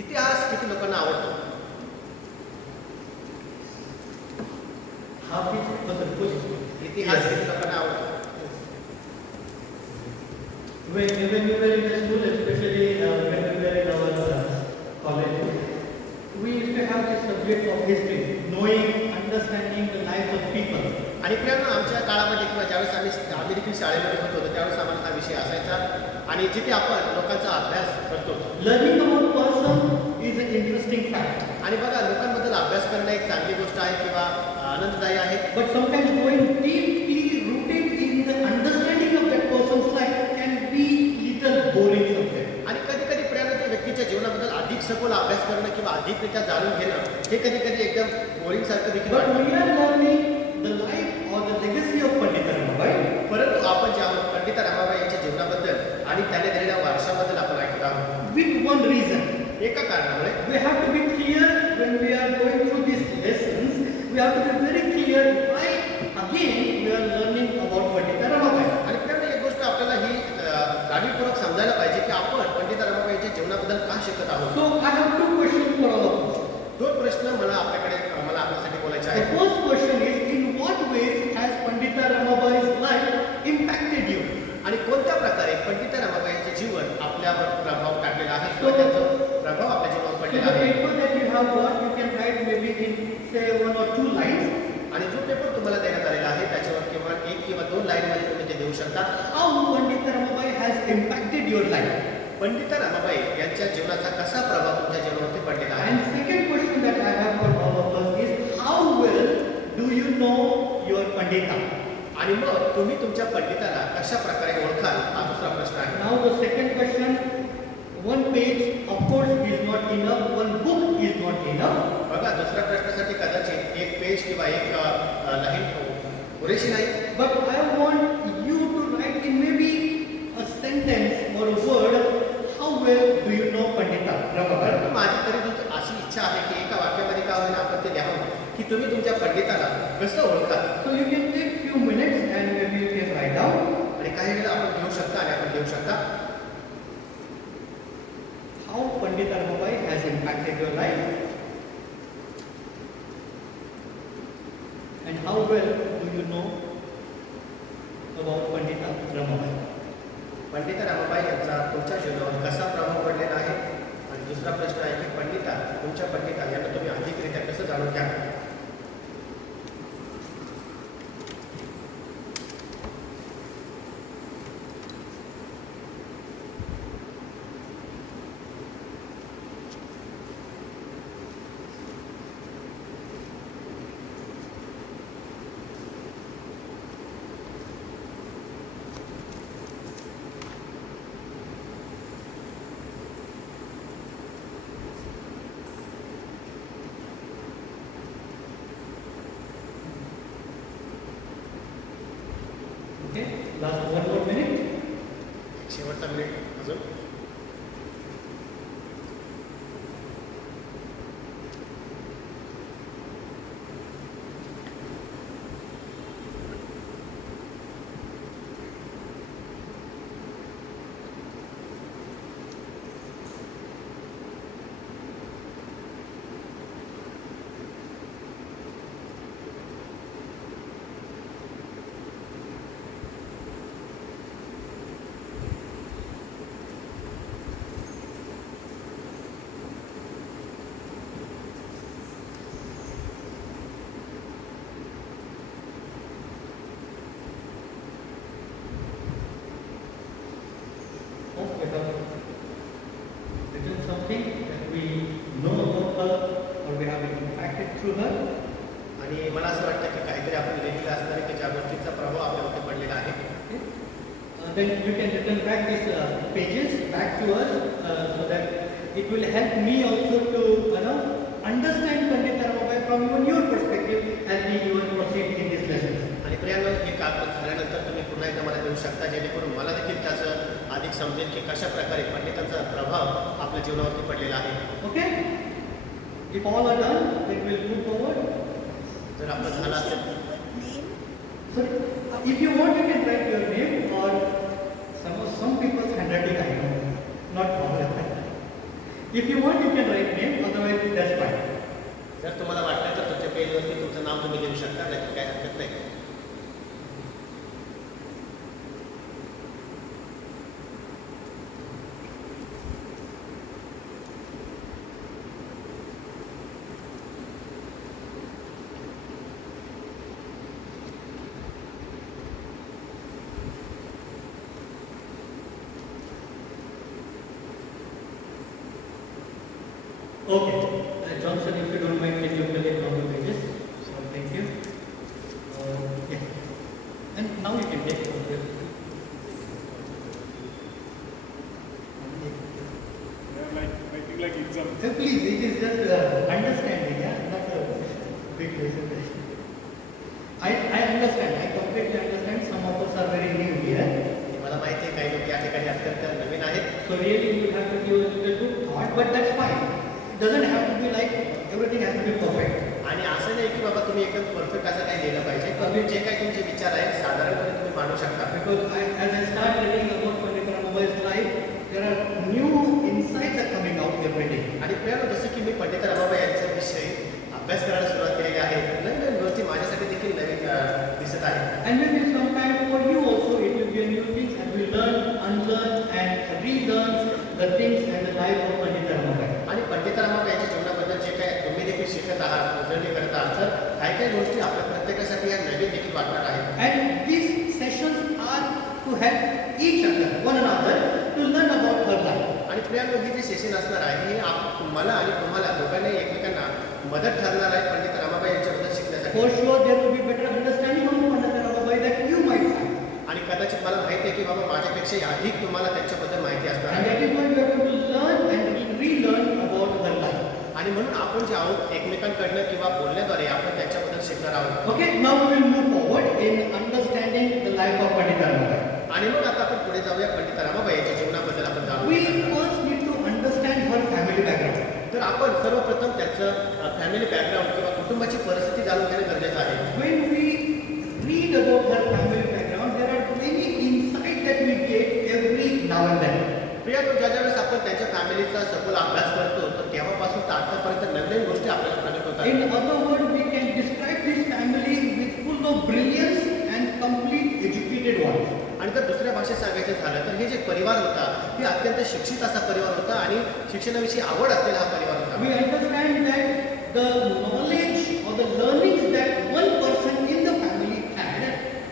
इतिहास किती लोकांना आवडतो? How is इतिहास किती लोकांना आवडतो? when we were in the school, especially when we were in our college, we used to have the subject of history, knowing, understanding the lives of people. आणि प्रियांनो, आमच्या काळामध्ये किंवा ज्यावेळेस आम्ही देखील शाळेमध्ये होतो त्यावेळेस आम्हाला हा विषय असायचा आणि जिथे आपण लोकांचा अभ्यास करतो. Learning about person is an interesting fact. आणि बघा, लोकांबद्दल अभ्यास करणं एक चांगली गोष्ट आहे किंवा आनंददायी आहे. But sometimes going deeply rooted in the understanding of that person's life can be little boring subject. आणि कधी कधी प्रियांनो, त्या व्यक्तीच्या जीवनाबद्दल अधिक सखोल अभ्यास करणं किंवा अधिकरित्या जाणून घेणं हे कधी कधी एकदम बोरिंग सारखं देखील But वाटतं. we are learning the life or the legacy of Pandit Ramabai. परंतु आपण जे आहोत पंडित रमाबाई यांच्या जीवनाबद्दल आणि त्याने दिलेल्या वारशाबद्दल आपण ऐकत आहोत. With one reason, एका कारणामुळे we have to be clear when we are going through these lessons. We have to be very clear why again we are learning about Pandit Ramabai. आणि त्यामुळे एक गोष्ट आपल्याला ही जाणीवपूर्वक समजायला पाहिजे की आपण पंडित रमाबाई यांच्या जीवनाबद्दल का शिकत आहोत. So I have two questions for all of us. दोन प्रश्न मला आपल्यासाठी बोलायचे The आहेत. first question is, in what ways has Pandit Ramabai's life impacted you? आणि कोणत्या प्रकारे पंडित रमाबाई यांचे जीवन आपल्यावर प्रभाव टाकलेला आहे किंवा त्यांचा प्रभाव आपल्या जीवनावर So पडलेला the आहे. paper that you have got, you can write maybe in say 1 or 2 lines. आणि जो पेपर तुम्हाला देण्यात आलेला आहे त्याच्यावर केवळ 1 किंवा 2 लाईनमध्ये तुम्ही ते देऊ शकता. How Pandit Ramabai has impacted your life? Pandit Ramabai यांच्या जीवनाचा कसा प्रभाव तुमच्या जीवनावरती पडलेला आहे. And second question that I have for all of us is, how well do you know your Pandita? आणि मग तुम्ही तुमच्या पंडिताला कशा प्रकारे ओळखाल हा दुसरा प्रश्न आहे. Now the second question, one page of course is not enough, one book is not enough. बघा, दुसऱ्या प्रश्नासाठी कदाचित 1 पेज किंवा 1 लाईन पुरेशी नाही. But I want you to write in maybe a sentence or a word, how well do you know Pandita Ramabai? परंतु माझी तरी अशी इच्छा आहे की एका वाक्यामध्ये का होईना आपण ते लिहावं की तुम्ही तुमच्या पंडिताला कसं ओळखाल. So you can take few minutes and maybe you can write down. आणि काही वेळा आपण घेऊ शकता आणि आपण लिहू शकता. How Pandit Ramabai has impacted your life, and how well do you know about Pandit Ramabai? Pandit Ramabai यांचा तुमच्या जीवनावर कसा प्रभाव पडलेला आहे. आणि दुसरा प्रश्न आहे की तुमच्या पंडिता यांना तुम्ही अधिकरित्या कसं जाणून घ्या. Okay, last one more minute. शेवटचा मिनिट अजून. We have written something that we know about her or we have been impacted through her. आणि मला असं वाटतं की काहीतरी आपण लिहिलेलं असणार की ज्या गोष्टीचा प्रभाव आपल्यावरती पडलेला आहे. Then you can return back these pages back to us so that it will help me also to understand Pandit Ramabai from even your perspective as we even proceed in this lesson. आणि प्रियांनो, हे कागद झाल्यानंतर तुम्ही पुन्हा एकदा मला देऊ शकता जेणेकरून मला देखील त्याचं अधिक समजेल की कशा प्रकारे पंडितांचा प्रभाव आपल्या जीवनावरती पडलेला आहे. Okay? If all are done, then we'll move forward. जर आपलं झालं असेल So, if you want, you can write your name or some people's handwriting I know, not problem. If you want, you can write name, otherwise that's fine. जर तुम्हाला वाटलं तर तुमच्या पेजवरती तुमचं नाव तुम्ही लिहू शकता, नाही काही हरकत नाही. Okay, Johnson, if you don't mind, can you collect all the pages? So, thank you. Yeah. And now you can take over. Writing like exam. So please, it is just understanding, yeah, not a big lesson. I understand, I completely understand. Some of us are very new here. मला माहिती आहे काही लोक या ठिकाणी अत्यंत नवीन आहेत. So really you have to give a little bit thought, but that's fine. It doesn't have to be like everything has to be perfect. आणि असं नाही की बाबा तुम्ही एकदम परफेक्ट असं काही लिहिलं पाहिजे, पण जे काही तुमचे विचार आहेत साधारणपणे तुम्ही मांडू शकता. Because as I start reading about Pandit Ramabayi's life, there are new insights are coming out every day. आणि प्रियानो, जसं की मी पंडित रमाबाई यांच्या विषयी अभ्यास करायला सुरुवात केलेली आहे, नवीन गोष्टी माझ्यासाठी देखील नवीन दिसत आहेत. And maybe sometimes for you also it will be a new things as we learn, unlearn and relearn the things and the life of Pandit Ramabai. आणि पंडित रमाबाई यांच्या जीवनाबद्दल जे काय तुम्ही देखील शिकत आहात, उजळणी करत आहात, तर काही काही गोष्टी आपल्या प्रत्येकासाठी या नवीन देखील वाटणार आहेत. And these sessions are to help each other, one another, to learn about her life. आणि प्रियानो, ही जी सेशन असणार आहे हे मला आणि तुम्हाला दोघांनाही एकमेकांना मदत ठरणार आहे पंडित रमाबाई यांच्याबद्दल शिकण्यासाठी. For sure there will be better understanding of Pandit Ramabai that you might have. आणि कदाचित मला माहिती आहे की बाबा माझ्यापेक्षा अधिक तुम्हाला त्यांच्याबद्दल माहिती असणार And आहे. that is why we are going to learn and relearn about her life. आणि म्हणून आपण जे आहोत एकमेकांकडनं किंवा बोलण्याद्वारे आपण त्यांच्याबद्दल शिकणार आहोत. Okay, now we will move forward in understanding the life of Pandit Ramabai. आणि मग आता आपण पुढे जाऊया पंडित रमाबाई यांच्या जीवनाबद्दल आपण जाणून We घेणार आहोत. first need to understand her family background. तर आपण सर्वप्रथम त्यांचं फॅमिली बॅकग्राऊंड किंवा कुटुंबाची परिस्थिती जाणून घेणं गरजेचं आहे. When we read about her family background, there are many insights that we get every now and then. प्रियानो, ज्या ज्यावेळेस आपण त्यांच्या फॅमिलीचा सखोल अभ्यास करतो तर तेव्हापासून तर आतापर्यंत नवीन गोष्टी आपल्याला प्रगट होतात. In other words, we can describe this family with full of brilliance and complete educated ones. आणि जर दुसऱ्या भाषेत सांगायचं झालं तर हे जे परिवार होता हे अत्यंत शिक्षित असा परिवार होता आणि शिक्षणाविषयी आवड असलेला हा परिवार होता. We understand that the knowledge or the learnings that one person in the family had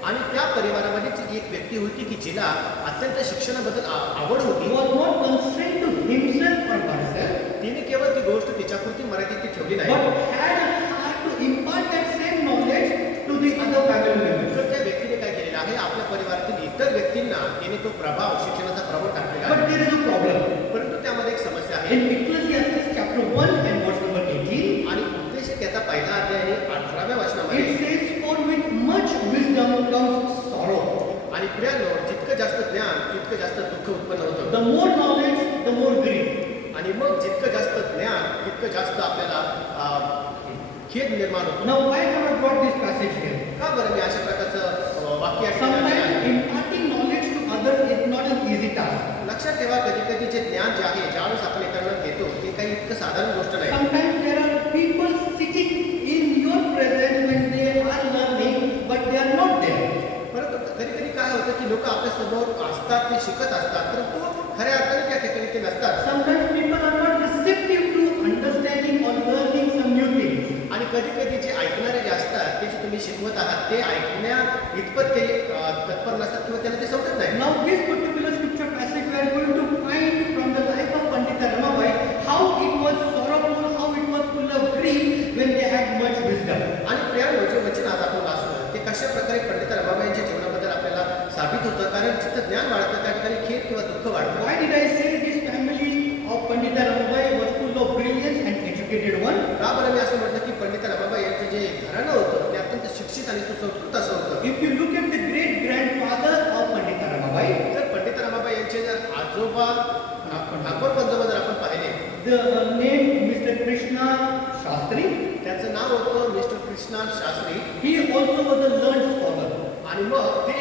आणि त्या परिवारामध्येच एक व्यक्ती होती की जिला अत्यंत शिक्षणाबद्दल आवड होती. was not constrained to himself or herself, तिने केवळ ती गोष्ट तिच्यापुरती मर्यादित ती ठेवली नाही, but had a heart to impart that same knowledge to the other family members. तर त्या व्यक्तीने काय केलेलं आहे, आपल्या परिवारातील इतर व्यक्तींना तिने तो प्रभाव, शिक्षणाचा प्रभाव टाकलेला But आहे. there is a problem. परंतु त्यामध्ये एक समस्या आहे. In Ecclesiastes chapter 1 and verse number 18, आणि उपदेश याचा पहिला अध्याय आणि 18व्या वचनामध्ये it says, "For with much wisdom comes sorrow." आणि प्रियानो, जितकं जास्त ज्ञान तितकं जास्त दुःख उत्पन्न होतं. The more knowledge, the more grief. आणि मग जितकं जास्त ज्ञान तितकं जास्त आपल्याला खेद निर्माण होतो. Now, why have I brought this passage here? का बरं मी अशा प्रकारचं वाक्य या ठिकाणी Sometimes आहे? imparting knowledge to others is not an easy task. लक्षात ठेवा, कधी कधी जे ज्ञान जे आहे ज्यावेळेस आपण इतरांना देतो ते काही इतकं साधारण गोष्ट नाही. Sometimes there are people sitting in your presence when they are learning, but they are not there. परंतु कधी कधी काय होतं की लोक आपल्या समोर असतात, ते शिकत असतात, परंतु खऱ्या अर्थाने त्या ठिकाणी ते नसतात. Sometimes people are not receptive to understanding or learning some new things. आणि कधी कधी जे ऐकणारे जे असतात ते जे तुम्ही शिकवत आहात ते ऐकण्या इतपत ते तत्पर नसतात किंवा त्यांना ते समजत नाही. Now, this particular scripture passage we are going to find from the life of Pandit Ramabai how it was sorrowful, how it was full of grief when they had much wisdom. आणि प्रियानो, जे वचन आज आपण वाचलं ते कशा प्रकारे पंडित रमाबाई यांच्या जीवनाबद्दल आपल्याला साबित होतं, कारण जिथं ज्ञान वाढतं त्या ठिकाणी खेद किंवा दुःख वाढतं. Why did I say this family of Pandit Ramabai was full of brilliance and educated one? का बरं मी असं म्हटलं की पंडित रमाबाई यांचं जे घराणं होतं ते अत्यंत शिक्षित आणि सुसंस्कृत असं होतं. If you look at the great grandfather of Pandit Ramabai, जर पंडित रमाबाई यांचे जर आजोबा ठाकोर पंजोबा जर आपण पाहिले, the name Mr. Krishna Shastri, त्याचं नाव होतं mister Krishna Shastri. he also was a learned scholar. आणि मग ते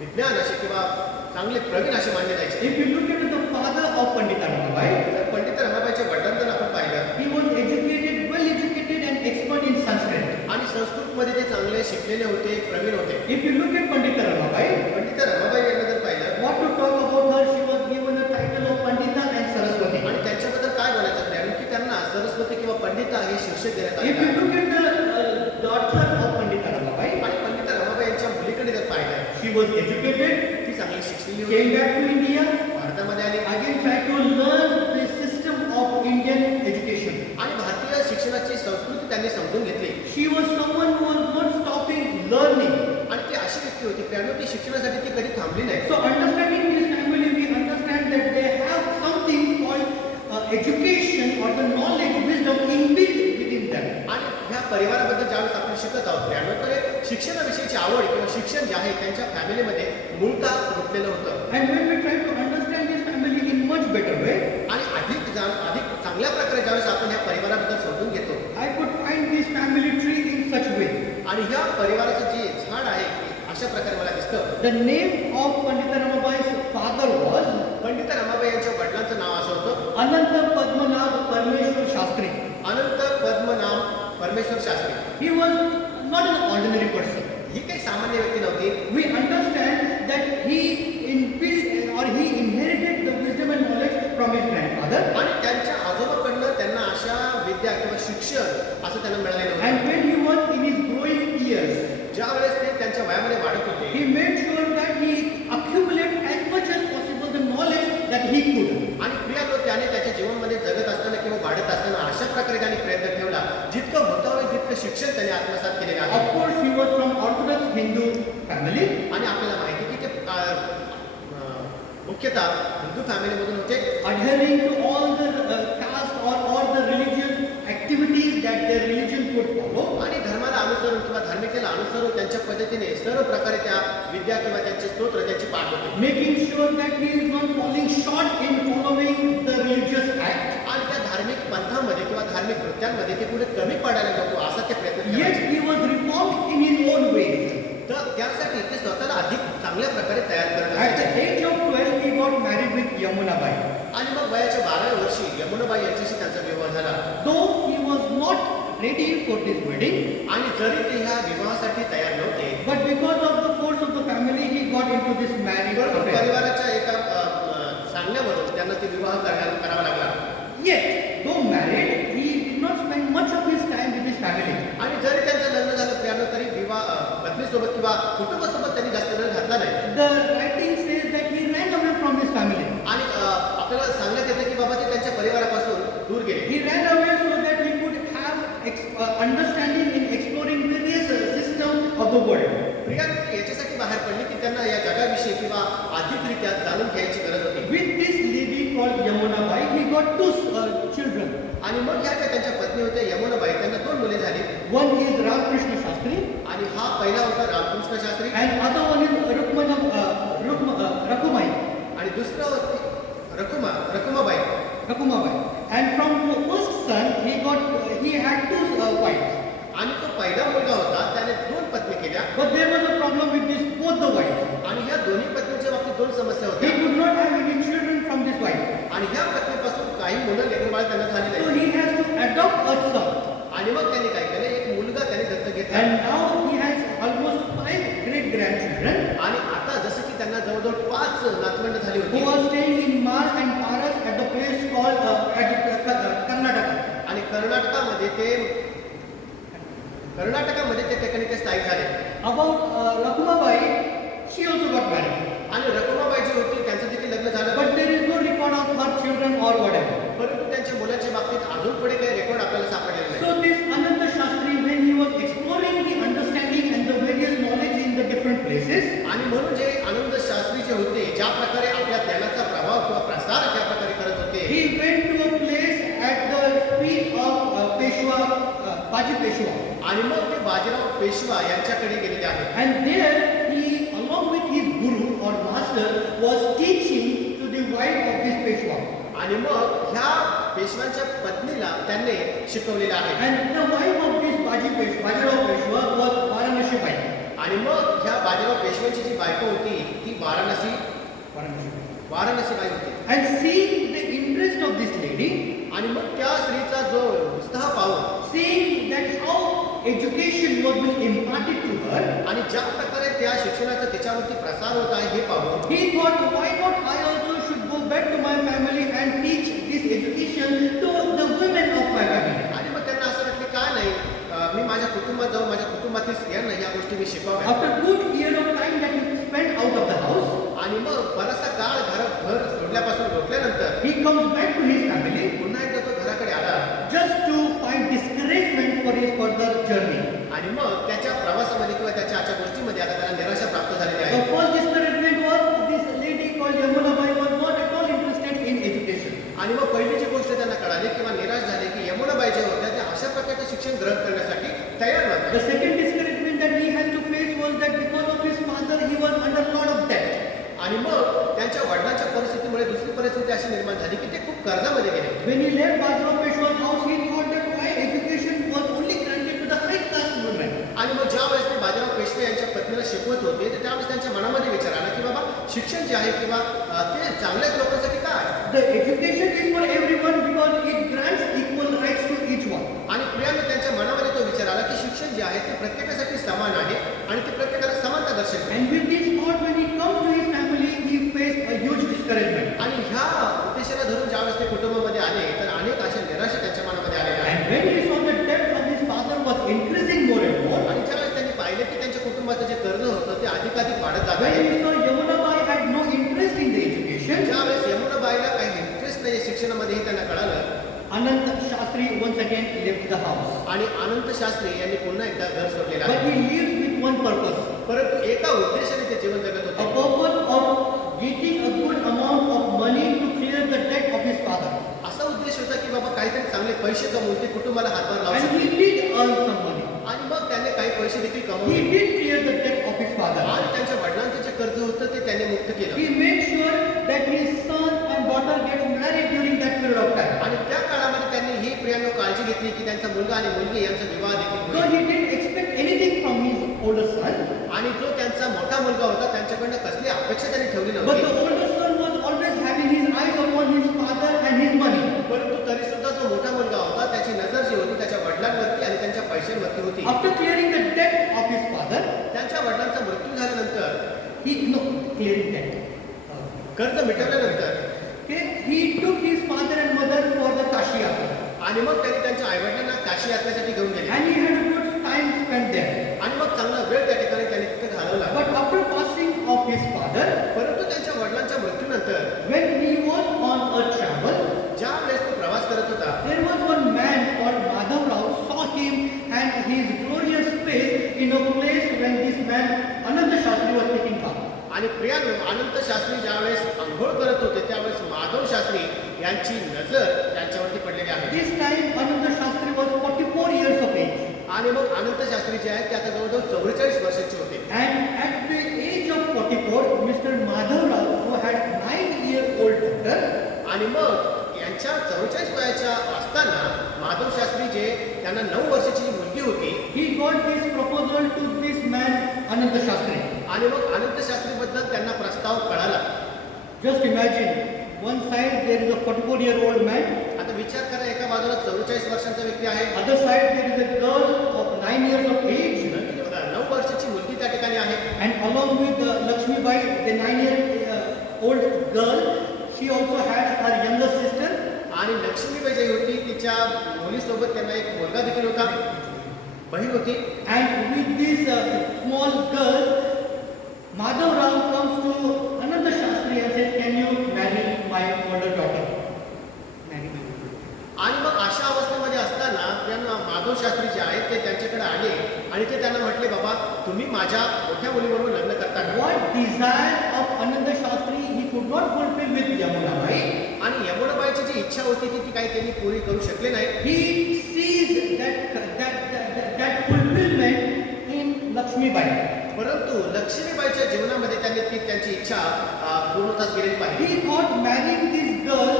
विज्ञान असे किंवा चांगले प्रवीण असे मानले जायचे. If you look at the father of Pandit Ramabai, Ramabai. जर पंडित रमाबाईच्या वडिलांना जर आपण पाहिलं He was educated, well educated and expert in Sanskrit. आणि संस्कृतमध्ये ते चांगले शिकलेले होते, प्रवीण होते. If you look at Pandita Ramabai, Pandit Ramabai यांना जर पाहिलं what to talk about her, she was given a title of Pandita and Saraswati. आणि त्यांच्याबद्दल काय बोलायचं कारण की त्यांना सरस्वती किंवा पंडिता हे शीर्षक देण्यात If आले you look at the daughter of Pandita Ramabai, आणि पंडित रमाबाई यांच्या मुलीकडे जर पाहिलं she was educated, ती चांगली शिकलेली होती, came back to India, भारतामध्ये आली again tried to learn the system of Indian education. आणि भारतीय शिक्षणाची संस्कृती त्यांनी समजून घेतली She was someone who was not stopping learning. आणि ती अशी व्यक्ती होती त्यामुळे ती शिक्षणासाठी ती कधी थांबली नाही. So understanding this family, we understand that they have something called education or the knowledge, wisdom inbuilt within them. आणि ह्या परिवाराबद्दल ज्यावेळेस आपण शिकत आहोत त्यामुळे शिक्षणाविषयीची आवड किंवा शिक्षण जे आहे त्यांच्या फॅमिलीमध्ये मूळतः रुतलेलं होतं And when we try to understand this family in much better way, आणि अधिक चांगल्या प्रकारे ज्यावेळेस आपण ह्या परिवाराबद्दल समजून घेतो I could find this family tree in such way. आणि ह्या परिवाराचं जे झाड आहे अशा प्रकारे मला दिसतं. The name of Pandita Ramabai's father was Pandit Ramabai यांच्या वडिलांचं नाव असं होतं Ananta Padmanabh Parmeshwar Shastri. अनंत पद्मनाम परमेश्वर Shastri. He was not an ordinary person. ही काही सामान्य व्यक्ती नव्हती. We understand that he inbuilt or he inherited the wisdom and knowledge from his grandfather. आणि त्यांच्या आजोबाकडनं त्यांना अशा विद्या किंवा शिक्षण असं त्यांना मिळालेलं होतं. And when he was in his growing years, ज्या वेळेस ते त्यांच्या वयामध्ये वाढत होते he made sure that he accumulate as much as possible the knowledge that he could. आणि प्रियानो त्याने त्याच्या जीवनामध्ये जगत असताना किंवा वाढत असताना अशा प्रकारे त्याने प्रयत्न ठेवला जितकं होता होईल तितकं शिक्षण त्याने आत्मसात केलेलं आहे. Of course, he was from Orthodox Hindu family. आणि आपल्याला माहिती की ते मुख्यतः हिंदू फॅमिलीमधून होते. Adhering to all the caste or all the religious activities that their religion could follow. आणि धर्माला अनुसरून किंवा धार्मिकतेला अनुसरून त्यांच्या पद्धतीने सर्व प्रकारे त्या विद्या किंवा त्यांचे स्तोत्र त्यांची पाठ होते. Making sure that he is not falling short in following the religious act. आणि त्या धार्मिक पंथामध्ये किंवा धार्मिक कृत्यांमध्ये ते कुठे कमी पडायला नको असा ते प्रयत्न Yet करायचे. he was reformed in his own ways. तर त्यासाठी ते स्वतःला अधिक चांगल्या प्रकारे तयार करत At the असायचे. age of 12, he got married with Yamunabai. आणि मग वयाच्या 12व्या वर्षी यमुनाबाई यांच्याशी त्यांचा विवाह झाला. Though he was not ready for this wedding, आणि जरी ते ह्या विवाहासाठी तयार नव्हते but because of the force of the family, he got into this marriage परंतु affair. परिवाराच्या एका सांगण्यावरून त्यांना ते विवाह करावा लागला. Yet, though married, he did not spend much of his time with his family. आणि जरी त्यांचं लग्न झालं त्यानं तरी पत्नीसोबत किंवा कुटुंबासोबत त्यांनी जास्त वेळ घातला नाही. The writing says that he ran away from his family. आणि आपल्याला सांगण्यात येतं की बाबा ते त्यांच्या परिवारापासून दूर गेले. He ran away so that he could have understanding in exploring various systems of the world. Priya याच्यासाठी बाहेर पडली की त्यांना या जगाविषयी किंवा अधिकरित्या जाणून घ्यायची गरज होती. With this lady called Yamunabai, he got two children. आणि मग ह्या ज्या त्यांच्या पत्नी होत्या यमुनाबाई त्यांना 2 मुले झाली. One is Ramakrishna Shastri आणि हा पहिला होता Ramakrishna Shastri and other one is Rakumai. आणि दुसरा होती Rakhmabai. Rakumabai. And from the first son, he had two wives. आणि तो पहिला मुलगा होता त्याने 2 पत्नी केल्या. But there was a problem with this both the wives. आणि ह्या दोन्ही पत्नीच्या बाबतीत 2 समस्या He होत्या. could not have any children from this wife. आणि ह्या पत्नीपासून काही मुलं लेकरबाळ त्यांना झाली So नाही. he has to adopt a son. आणि मग त्यांनी काय केलं एक मुलगा त्याने दत्तक घेतला. And now he has almost 5 great grandchildren आणि आता जसं की त्यांना जवळजवळ 5 नातवंड झाली who होती. are staying in Mar and Paras at the place called Karnataka. आणि कर्नाटकामध्ये ते ठिकाणी ते स्थायिक झाले. About Rakumabai, she also got married. आणि रखुमाबाई जी होती त्यांचं देखील लग्न झालं. But there is no record of her children or whatever. परंतु त्यांच्या मुलाच्या बाबतीत अजून पुढे काही रेकॉर्ड आपल्याला सापडलेलं नाही. So this Ananta Shastri, when he was exploring the understanding and the various knowledge in the different places, आणि म्हणून जे आनंद शास्त्री जे होते ज्या प्रकारे आपल्या ज्ञानाचा प्रभाव किंवा प्रसार ज्या प्रकारे करत होते he went to a place at the feet of Peshwa, Baji Peshwa. आणि मग ते बाजीराव पेशवा यांच्याकडे गेलेले आहेत. And there he, along with his guru or master, was teaching to the wife of this Peshwa. आणि मग ह्या पेशव्यांच्या पत्नीला त्यांनी शिकवलेलं आहे. And the wife of this Bajirao Peshwa was Varanasi Bai. आणि मग ह्या बाजीराव पेशव्यांची जी बायको होती ती वाराणसी बाई होती. And seeing the interest interest of this lady, आणि मग त्या स्त्रीचा जो उत्साह पाहून, seeing that how education was being imparted to her, आणि ज्या प्रकारे त्या शिक्षणाचा तिच्यावरती प्रसार होत आहे हे पाहून, he thought, why not I also should go back to my family and teach this education to the women of my family. आणि मग त्यांना असं वाटलं काय नाही, मी माझ्या कुटुंबात जाऊन माझ्या कुटुंबातील स्त्रियांना या गोष्टी मी शिकवाव्या. After good year of time that he spent out of the house, आणि मग बराचसा काळ घर सोडल्यापासून रोखल्यानंतर he comes back to his family पुन्हा एकदा तो घराकडे आला just to find discouragement for his further journey. आणि मग त्याच्या प्रवासामध्ये किंवा त्याच्या आजच्या गोष्टीमध्ये आता त्याला निराशा प्राप्त झालेली The आहे. first discouragement was this lady called Yamunabai was not at all interested in education. आणि मग पहिली जी गोष्ट त्यांना कळाली किंवा निराश झाले की यमुनाबाई ज्या होत्या त्या अशा प्रकारचं शिक्षण ग्रहण करण्यासाठी तयार नव्हत्या. The second discouragement that he has to face was that because of his father he was under a lot of debt. आणि मग त्यांच्या वडिलांच्या परिस्थितीमुळे दुसरी परिस्थिती अशी निर्माण झाली की ते खूप कर्जामध्ये गेले. When he left Bajrao Peshwa's house, he thought that why education was only granted to the high caste women. आणि मग ज्या वेळेस ते बाजीराव पेशवे यांच्या पत्नीला शिकवत होते तर त्यावेळेस त्यांच्या मनामध्ये विचार आला की बाबा शिक्षण जे आहे किंवा ते चांगल्याच लोकांसाठी काय. The education is for everyone because it grants equal rights to each one. आणि प्रियानं त्यांच्या मनामध्ये तो विचार आला की शिक्षण जे आहे ते प्रत्येकासाठी समान आहे आणि ते प्रत्येकाला समानता दर्शवते. And with this thought, when he comes to his family, he faced a huge discouragement. आणि ह्या उद्देशाला धरून ज्यावेळेस ते कुटुंबामध्ये आले तर अनेक अशा निराशा त्यांच्या मनामध्ये आलेल्या आहेत. And when he saw the debt of his father was increasing more and more, आणि ज्यावेळेस त्यांनी पाहिलं की त्यांच्या कुटुंबाचं जे कर्ज होतं ते अधिकाधिक वाढत जात when आहे, he saw Yamunabai had no interest in the education, ज्यावेळेस यमुनाबाईला काही इंटरेस्ट नाही शिक्षणामध्ये हे त्यांना कळालं. Anant Shastri once again left the house. आणि अनंत शास्त्री यांनी पुन्हा एकदा घर सोडलेलं But आहे. he lives with one purpose. परंतु एका उद्देशाने ते जीवन जगत A होते. purpose of getting a good amount of money to clear the debt of his father. असा उद्देश होता की बाबा काहीतरी चांगले पैसे कमवून ते कुटुंबाला हातभार लावू And शकतील. he did earn some money. आणि मग त्यांनी काही पैसे देखील He कमवले did clear the debt of his father. आणि त्यांच्या वडिलांचं जे कर्ज होतं ते त्यांनी मुक्त केलं. He made sure that his son and daughter gets married during that period of time. आणि त्या काळामध्ये त्यांनी ही प्रियांनो काळजी घेतली की त्यांचा मुलगा आणि मुलगी यांचा विवाह देखील Though होईल. he didn't expect anything from his older son, आणि जो त्यांचा मोठा मुलगा होता त्यांच्याकडनं कसली अपेक्षा त्यांनी ठेवली but नव्हती. the older son was always having his eyes upon his father and his money. परंतु तरी सुद्धा जो मोठा मुलगा होता त्याची नजर जी होती त्याच्या वडिलांवरती आणि त्यांच्या पैशांवरती होती. After clearing the debt of his father, त्यांच्या वडिलांचा मृत्यू झाल्यानंतर clearing debt. कर्ज मिटवल्यानंतर Okay, he took his father and mother for the Kashi Yatra. आणि मग त्यांनी त्यांच्या आईवडिलांना काशी यात्रेसाठी घेऊन गेले And he had a good time spent there. आणि मग चांगला वेळ त्या ठिकाणी त्यांनी तिथे घालवला. But after passing of his father, परंतु त्यांच्या वडिलांच्या मृत्यूनंतर when he was on a travel, ज्या वेळेस तो प्रवास करत होता there was one man called Madhav Rao saw him and his glorious face in a place when this man Ananta Shastri was taking bath. आणि प्रियानो अनंत शास्त्री ज्यावेळेस आंघोळ करत होते त्यावेळेस माधव शास्त्री यांची नजर त्यांच्यावरती पडलेली आहे. This time Ananta Shastri was 44 years of age. आणि मग अनंत शास्त्री जे आहेत ते आता जवळजवळ 44 वर्षाचे होते. And at the age of 44, Mr. Madhav Rao, who had 9-year-old daughter, आणि मग यांच्या 44 वयाच्या असताना माधव शास्त्री जे त्यांना 9 वर्षाची जी मुलगी होती he got this proposal to this man Ananta Shastri. आणि मग अनंत शास्त्रीबद्दल त्यांना प्रस्ताव कळाला. Just imagine, one side there is a 44-year-old man, आता विचार करा एका बाजूला 44 वर्षांचा व्यक्ती आहे, other side there is a girl of 9 years of age, 9 वर्षाची मुलगी त्या ठिकाणी आहे. and along with Lakshmi Bai, the 9-year-old girl, she also had her younger sister. आणि लक्ष्मीबाई जी होती तिच्या मुलीसोबत त्यांना एक मुलगा देखील होता, बहीण होती. And with this small girl, Madhav Rao comes to Ananta Shastri and says, "Can you marry my older daughter?" Marry my older daughter. आणि मग अशा अवस्थेमध्ये असताना त्यांना माधव शास्त्री जे आहेत ते त्यांच्याकडे आले आणि ते त्यांना म्हटले बाबा तुम्ही माझ्या मोठ्या मुलीबरोबर लग्न करता का? What desire of Ananta Shastri he could not fulfill with Yamunabai. आणि यमुनाबाईची जी इच्छा होती ती काही त्यांनी पुरी करू शकले नाही. He sees that fulfillment in Lakshmi Bai. परंतु लक्ष्मीबाईच्या जीवनामध्ये त्यांनी ती त्यांची इच्छा पूर्णताच गेलेली पाहिजे. He thought marrying this girl